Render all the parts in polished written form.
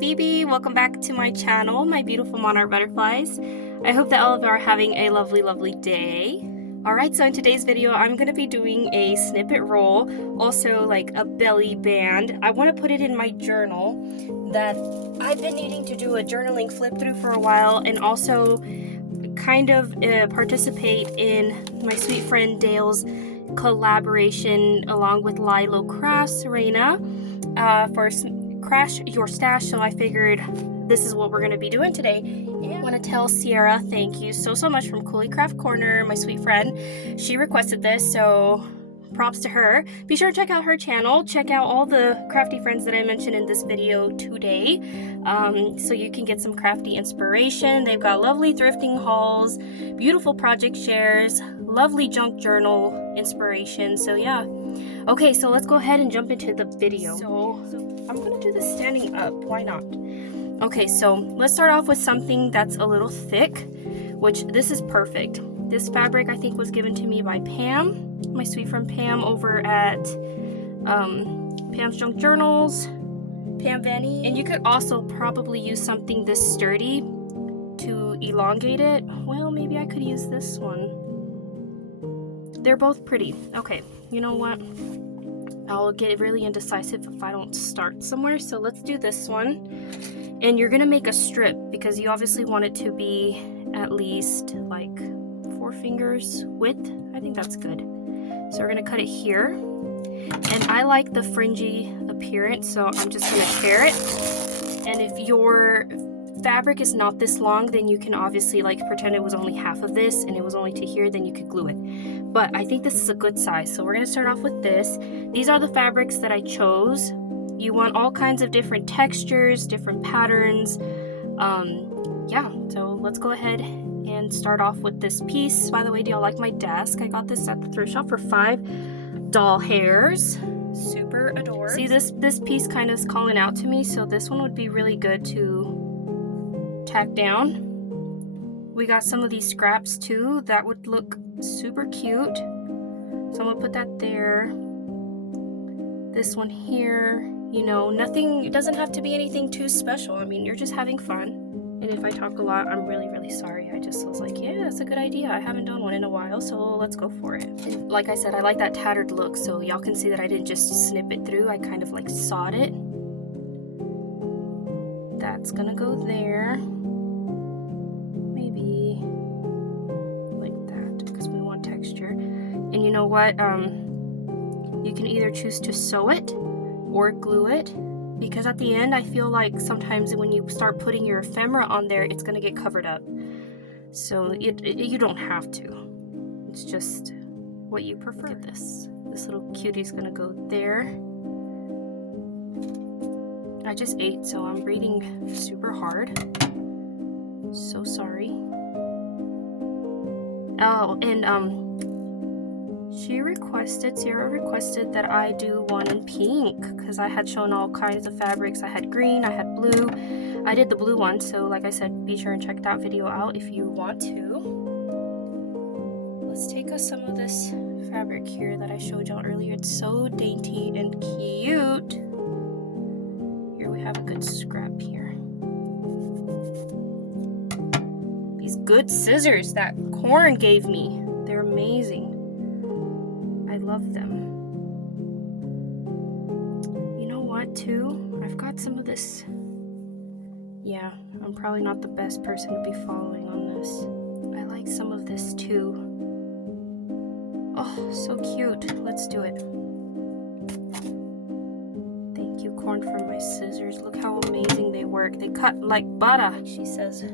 Phoebe. Welcome back to my channel, my beautiful monarch butterflies. I hope that all of you are having a lovely day. Alright, so in today's video I'm going to be doing a snippet roll, also like a belly band. I want to put it in my journal that I've been needing to do a journaling flip through for a while, and also kind of participate in my sweet friend Dale's collaboration along with Lilo Crafts Serena for Crash Your Stash. So I figured this is what we're going to be doing today. And I want to tell Sierra thank you so much from Coolie Craft Corner, my sweet friend. She requested this, so props to her. Be sure to check out her channel. Check out all the crafty friends that I mentioned in this video today, so you can get some crafty inspiration. They've got lovely thrifting hauls, beautiful project shares, lovely junk journal inspiration. So yeah. Okay, so let's go ahead and jump into the video. So I'm gonna do this standing up, why not? Okay, so let's start off with something that's a little thick, which this is perfect. This fabric I think was given to me by Pam, my sweet friend Pam over at Pam's Junk Journals, Pam Vanny. And you could also probably use something this sturdy to elongate it. Well, maybe I could use this one. They're both pretty. Okay, you know what? I'll get really indecisive if I don't start somewhere. So let's do this one. And you're gonna make a strip because you obviously want it to be at least like 4 fingers width. I think that's good. So we're gonna cut it here. And I like the fringy appearance, so I'm just gonna tear it. And if your fabric is not this long, then you can obviously like pretend it was only half of this and it was only to here, then you could glue it. But I think this is a good size, so we're gonna start off with this. These are the fabrics that I chose. You want all kinds of different textures, different patterns. Yeah, so let's go ahead and start off with this piece. By the way, do y'all like my desk? I got this at the thrift shop for $5 doll hairs. Super adorable. See, this piece kind of is calling out to me, so this one would be really good to tack down. We got some of these scraps too that would look super cute, so I'm gonna put that there. This one here, you know, nothing, it doesn't have to be anything too special. I mean, you're just having fun. And if I talk a lot, I'm really sorry. I just was like, yeah, that's a good idea. I haven't done one in a while, so let's go for it. And like I said, I like that tattered look, so y'all can see that I didn't just snip it through. I kind of like sawed it. That's gonna go there. Maybe like that, because we want texture. And you know what? You can either choose to sew it or glue it, because at the end I feel like sometimes when you start putting your ephemera on there, it's gonna get covered up. So you don't have to. It's just what you prefer. Look at this. This little cutie's gonna go there. I just ate, so I'm breathing super hard. So sorry. Oh, and Sierra requested that I do one in pink, because I had shown all kinds of fabrics. I had green, I had blue. I did the blue one, so like I said, be sure and check that video out if you want to. Let's take us some of this fabric here that I showed y'all earlier. It's so dainty and cute. Here we have a good scrap here. These good scissors that Corn gave me, they're amazing. I love them. You know what too? I've got some of this. Yeah, I'm probably not the best person to be following on this. I like some of this too. Oh, so cute. Let's do it. Thank you, Corn, for my scissors. Look how amazing they work. They cut like butter, she says.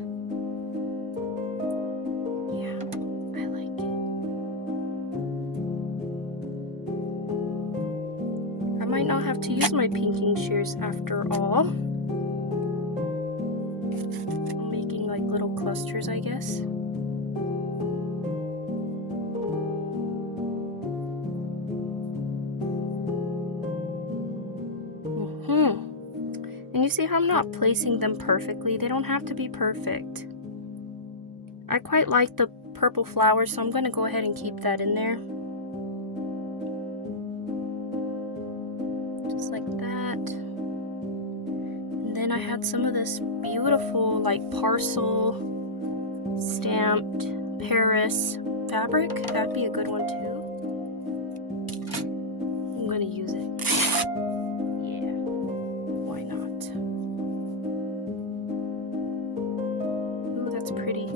I might not have to use my pinking shears after all. I'm making like little clusters, I guess. And you see how I'm not placing them perfectly? They don't have to be perfect. I quite like the purple flowers, so I'm going to go ahead and keep that in there. Just like that. And then then I had some of this beautiful like parcel stamped Paris fabric. That'd be a good one too. I'm gonna use it. Yeah, why not? Ooh, that's pretty.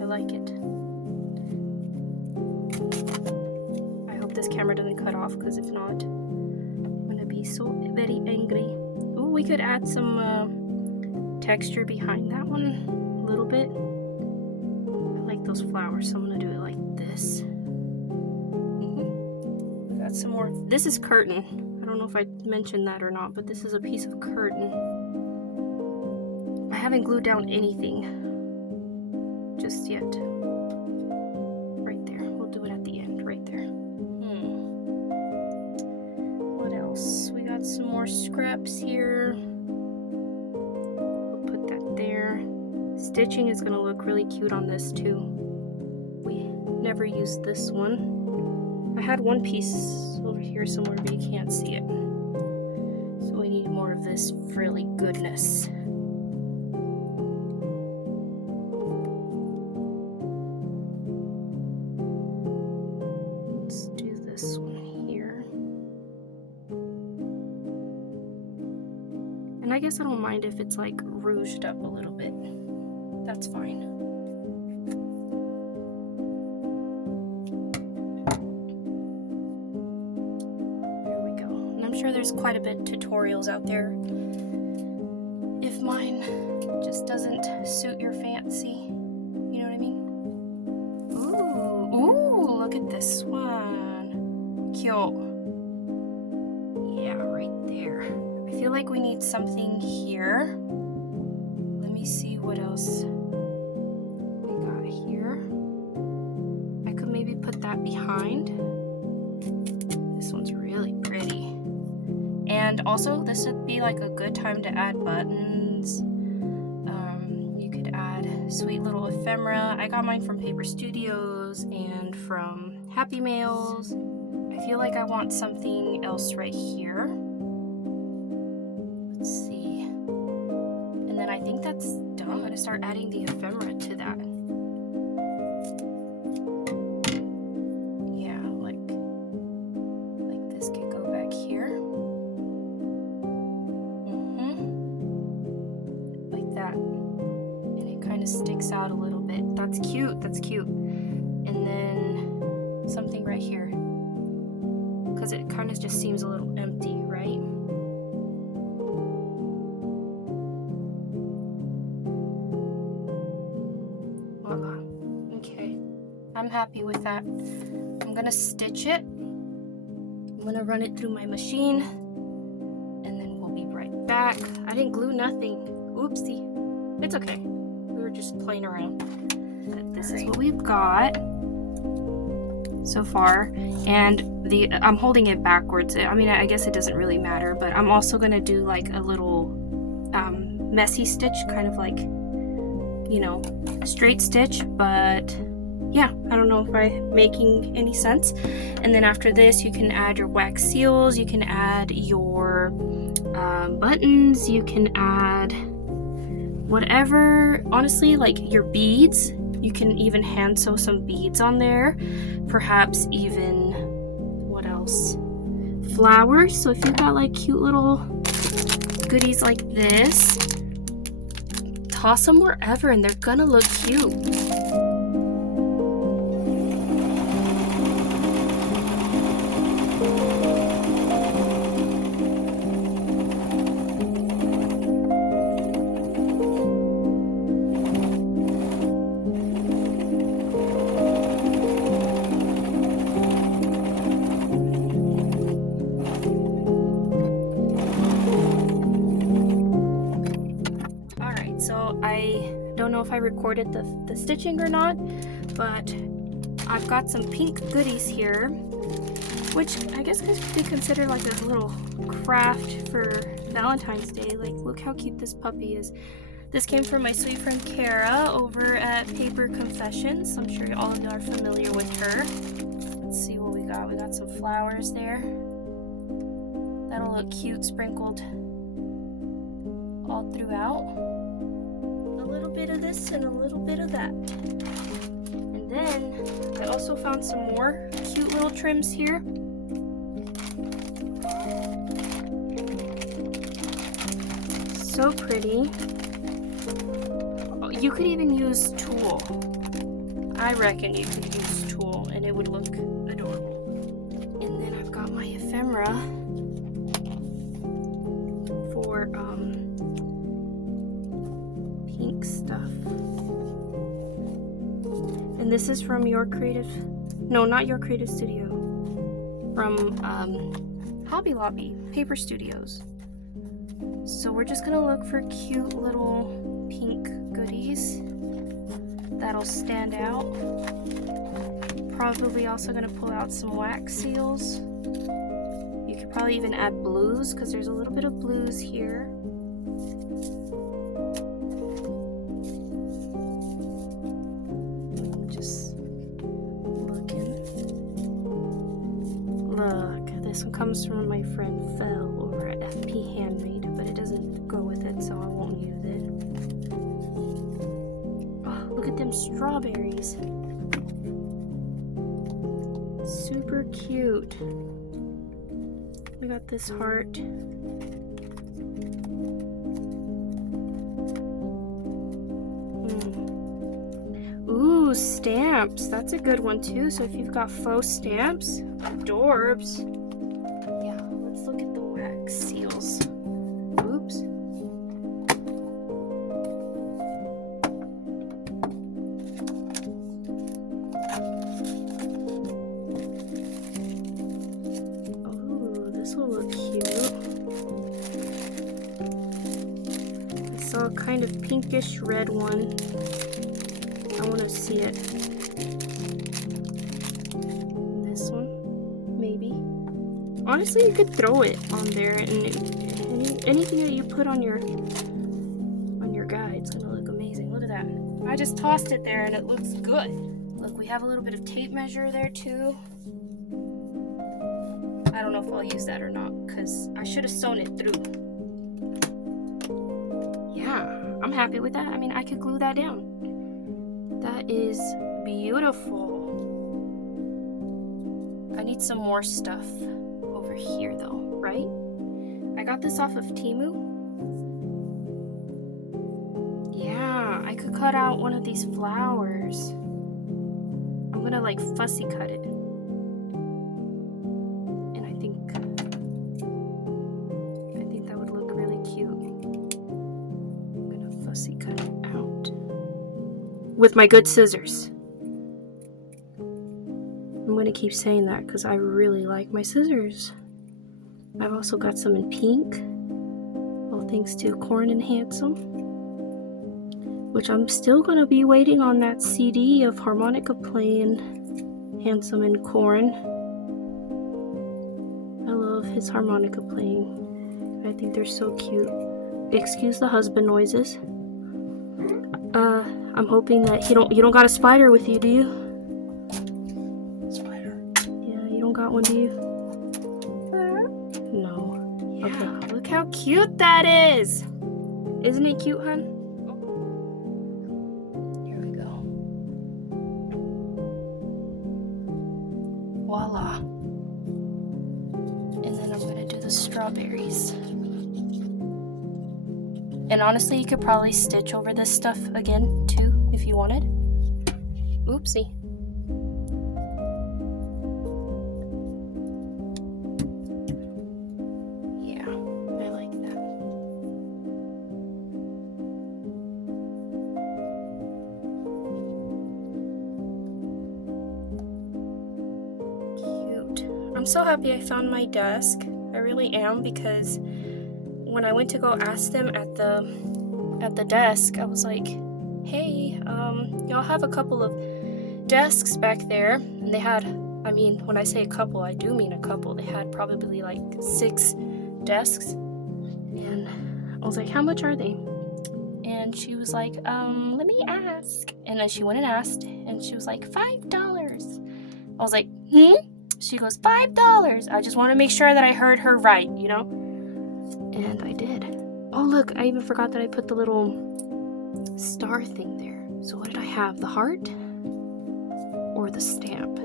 I like it. I hope this camera doesn't cut off, because if not, I'm gonna be so very angry. Ooh, we could add some texture behind that one a little bit. I like those flowers, so I'm gonna do it like this. Got some more. This is curtain. I don't know if I mentioned that or not, but this is a piece of curtain. I haven't glued down anything just yet. Right there. We'll do it at the end, right there. What else? We got some more scraps here. We'll put that there. Stitching is gonna look really cute on this too. We never used this one. I had one piece over here somewhere, but you can't see it. So we need more of this frilly goodness. Let's do this one here. And I guess I don't mind if it's like rouged up a little bit. That's fine. I'm sure there's quite a bit of tutorials out there. If mine just doesn't suit your fancy, you know what I mean? Ooh, look at this one. Cute. Yeah, right there. I feel like we need something here. Let me see what else we got here. I could maybe put that behind. This one's really pretty. And also, this would be like a good time to add buttons. You could add sweet little ephemera. I got mine from Paper Studios and from Happy Mails. I feel like I want something else right here. Let's see. And then I think that's done. I'm gonna start adding the ephemera to that. Yeah, like this could go back here. Sticks out a little bit. That's cute. That's cute. And then something right here, because it kind of just seems a little empty, right? Voila. Okay, I'm happy with that. I'm gonna stitch it. I'm gonna run it through my machine, and then we'll be right back. I didn't glue nothing. Oopsie. It's okay. Just playing around. But this is what we've got so far, and I'm holding it backwards. I mean, I guess it doesn't really matter, but I'm also gonna do like a little messy stitch, kind of like, you know, a straight stitch, but yeah, I don't know if I'm making any sense. And then after this, you can add your wax seals, you can add your buttons, you can add whatever, honestly, like your beads. You can even hand sew some beads on there. Perhaps even, what else? Flowers. So if you've got like cute little goodies like this, toss them wherever and they're gonna look cute. I don't know if I recorded the stitching or not, but I've got some pink goodies here, which I guess could be considered like a little craft for Valentine's Day. Like, look how cute this puppy is. This came from my sweet friend Kara over at Paper Confessions. I'm sure all of you are familiar with her. Let's see what we got. We got some flowers there. That'll look cute sprinkled all throughout. A little bit of this and a little bit of that. And then I also found some more cute little trims here. So pretty. Oh, you could even use tulle. I reckon you could use tulle and it would look adorable. And then I've got my ephemera for pink stuff. And this is from Your Creative, no, not Your Creative Studio, from Hobby Lobby Paper Studios. So we're just gonna look for cute little pink goodies that'll stand out. Probably also gonna pull out some wax seals. You could probably even add blues because there's a little bit of blues here. Just looking. Look, this one comes from my friend Phil over at FP Handmade, but it doesn't go with it, so I won't use it. Oh, look at them strawberries. Super cute. We got this heart. Ooh, stamps. That's a good one too. So if you've got faux stamps, adorbs. Yeah, let's look at the wax seals. Oops. Oh, this will look cute. I saw a kind of pinkish red one. I want to see it. This one, maybe. Honestly, you could throw it on there, and anything that you put on your guide, it's gonna look amazing. Look at that. I just tossed it there, and it looks good. Look, we have a little bit of tape measure there too. I don't know if I'll use that or not, because I should have sewn it through. Yeah, I'm happy with that. I mean, I could glue that down. That is beautiful. I need some more stuff over here though, right? I got this off of Temu. Yeah, I could cut out one of these flowers. I'm gonna like fussy cut it. And I think that would look really cute. I'm gonna fussy cut it out. With my good scissors. I'm going to keep saying that because I really like my scissors. I've also got some in pink. All thanks to Corn and Handsome. Which I'm still going to be waiting on that CD of harmonica playing Handsome and Corn. I love his harmonica playing. I think they're so cute. Excuse the husband noises. I'm hoping that you don't got a spider with you, do you? Spider? Yeah, you don't got one, do you? No. Yeah. Okay. Look how cute that is! Isn't it cute, hun? Here we go. Voila. And then I'm gonna do the strawberries. And honestly, you could probably stitch over this stuff again, too, if you wanted. Oopsie. Yeah, I like that. Cute. I'm so happy I found my desk. I really am, because when I went to go ask them at the desk, I was like, hey, y'all have a couple of desks back there. And they had, I mean, when I say a couple, I do mean a couple. They had probably like 6 desks. And I was like, how much are they? And she was like, let me ask. And then she went and asked, and she was like, $5. I was like, She goes, $5. I just want to make sure that I heard her right, you know? And I did. Oh look, I even forgot that I put the little star thing there. So what did I have? The heart or the stamp?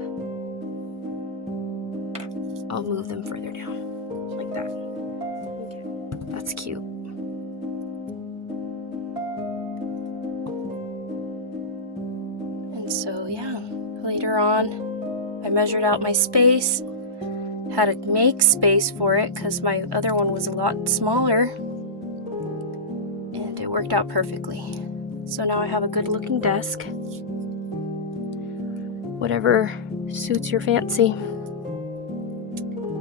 I'll move them further down, like that. Okay, that's cute. And so yeah, later on, I measured out my space, had to make space for it because my other one was a lot smaller, and it worked out perfectly. So now I have a good looking desk, whatever suits your fancy.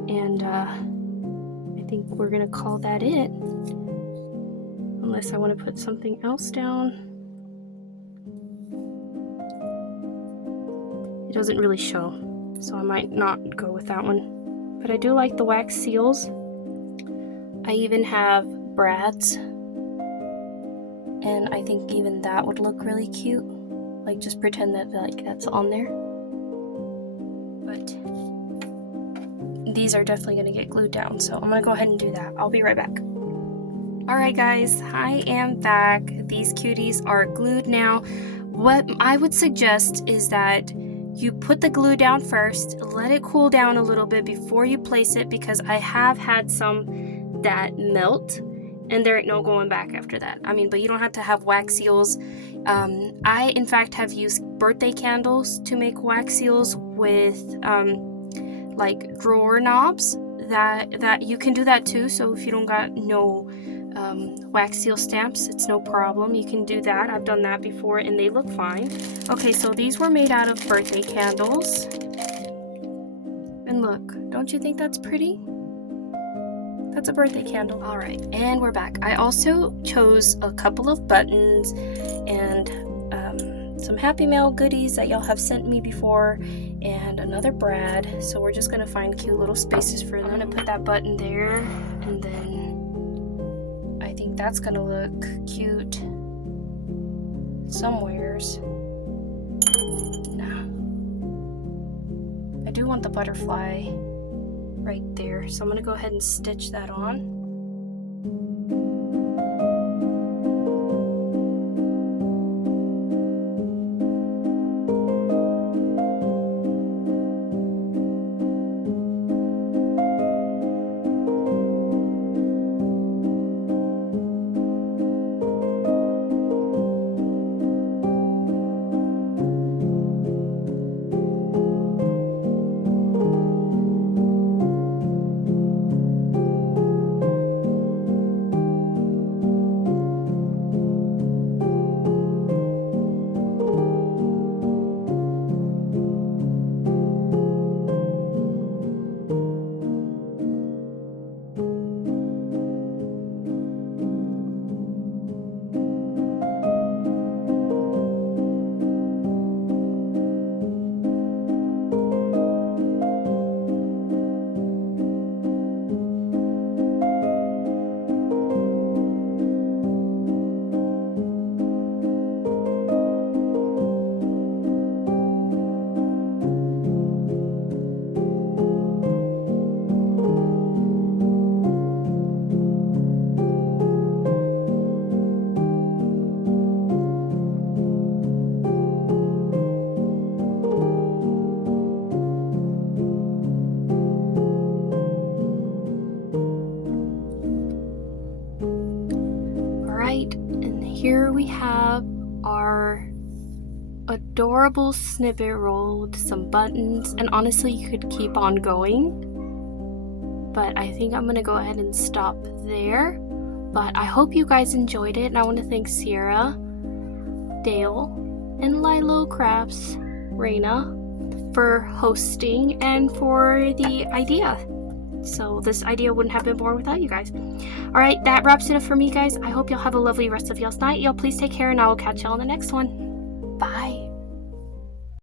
And I think we're gonna call that it, unless I want to put something else down. It doesn't really show, so I might not go with that one. But I do like the wax seals. I even have brads, and I think even that would look really cute. Like, just pretend that like that's on there. But these are definitely gonna get glued down, so I'm gonna go ahead and do that. I'll be right back. Alright guys, I am back. These cuties are glued now. What I would suggest is that you put the glue down first, let it cool down a little bit before you place it, because I have had some that melt and there ain't no going back after that. I mean, but you don't have to have wax seals. I in fact have used birthday candles to make wax seals with like drawer knobs. That you can do that too. So if you don't got no wax seal stamps, it's no problem. You can do that. I've done that before and they look fine. Okay, so these were made out of birthday candles. And look, don't you think that's pretty? That's a birthday candle. All right, and we're back. I also chose a couple of buttons and some Happy Mail goodies that y'all have sent me before, and another brad. So we're just gonna find cute little spaces for them. I'm gonna put that button there, and then I think that's gonna look cute somewheres. Nah. I do want the butterfly right there, so I'm gonna go ahead and stitch that on. And here we have our adorable snippet roll with some buttons, and honestly you could keep on going, but I think I'm gonna go ahead and stop there. But I hope you guys enjoyed it, and I want to thank Sierra, Dale, and Lilo Crafts, Raina, for hosting and for the idea. So this idea wouldn't have been born without you guys. Alright, that wraps it up for me, guys. I hope y'all have a lovely rest of y'all's night. Y'all please take care, and I will catch y'all on the next one.